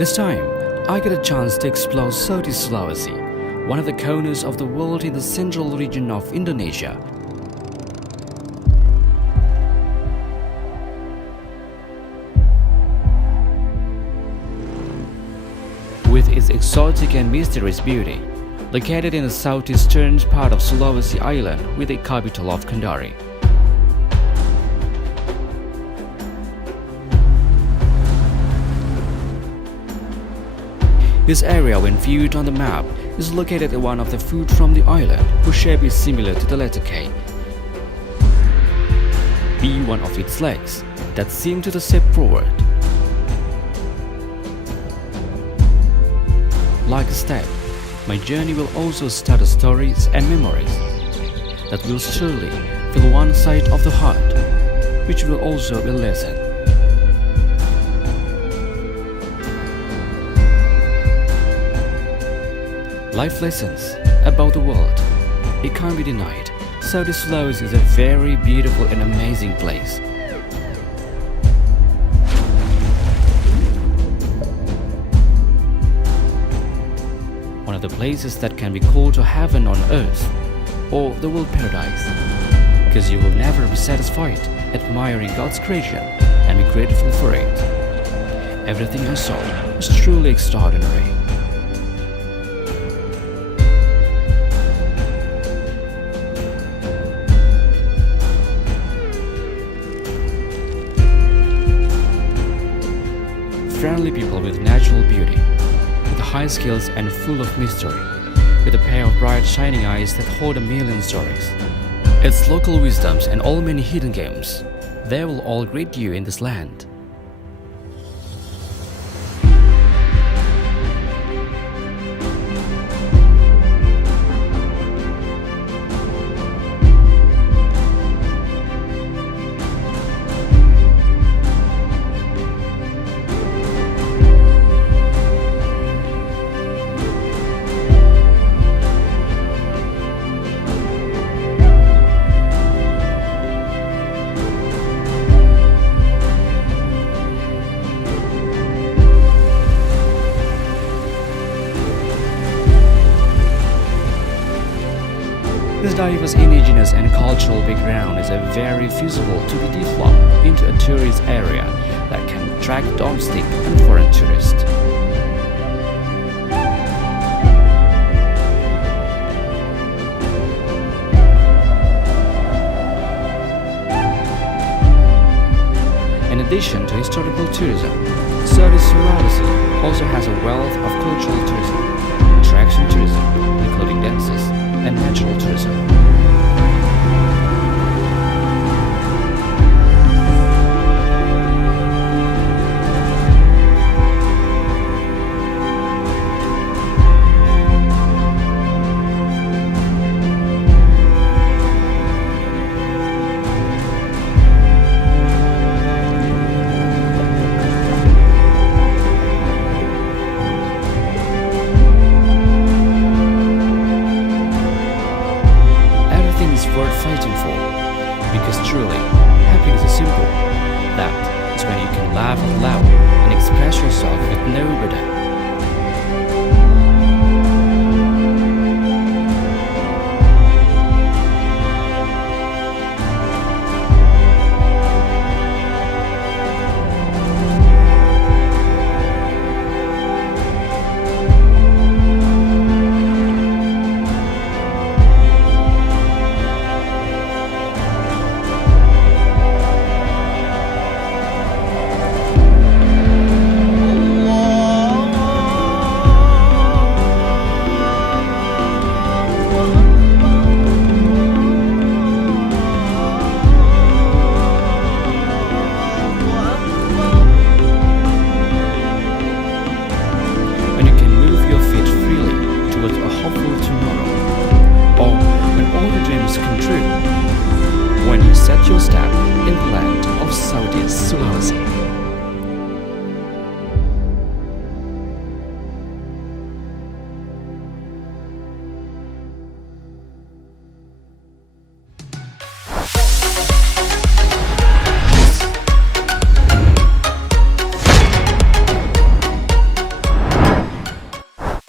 This time, I get a chance to explore Southeast Sulawesi, one of the corners of the world in the central region of Indonesia. With its exotic and mysterious beauty, located in the southeastern part of Sulawesi Island with the capital of Kendari. This area, when viewed on the map, is located at one of the foot from the island, whose shape is similar to the letter K. Be one of its legs that seem to step forward. Like a step, my journey will also start stories and memories that will surely fill one side of the heart, which will also be a lesson. Life lessons about the world. It can't be denied. Southeast Sulawesi is a very beautiful and amazing place. One of the places that can be called a heaven on earth, or the world paradise, because you will never be satisfied admiring God's creation and be grateful for it. Everything I saw was truly extraordinary. Friendly people with natural beauty, with high skills and full of mystery, with a pair of bright shining eyes that hold a million stories. Its local wisdoms and all many hidden gems, they will all greet you in this land. This diverse indigenous and cultural background is very feasible to be developed into a tourist area that can attract domestic and foreign tourists. In addition to historical tourism, Southeast Sulawesi also has a wealth of cultural tourism, attraction tourism, including dances, and natural tourism. Worth fighting for, because truly, happiness is simple. That is when you can laugh out loud and express yourself with no burden.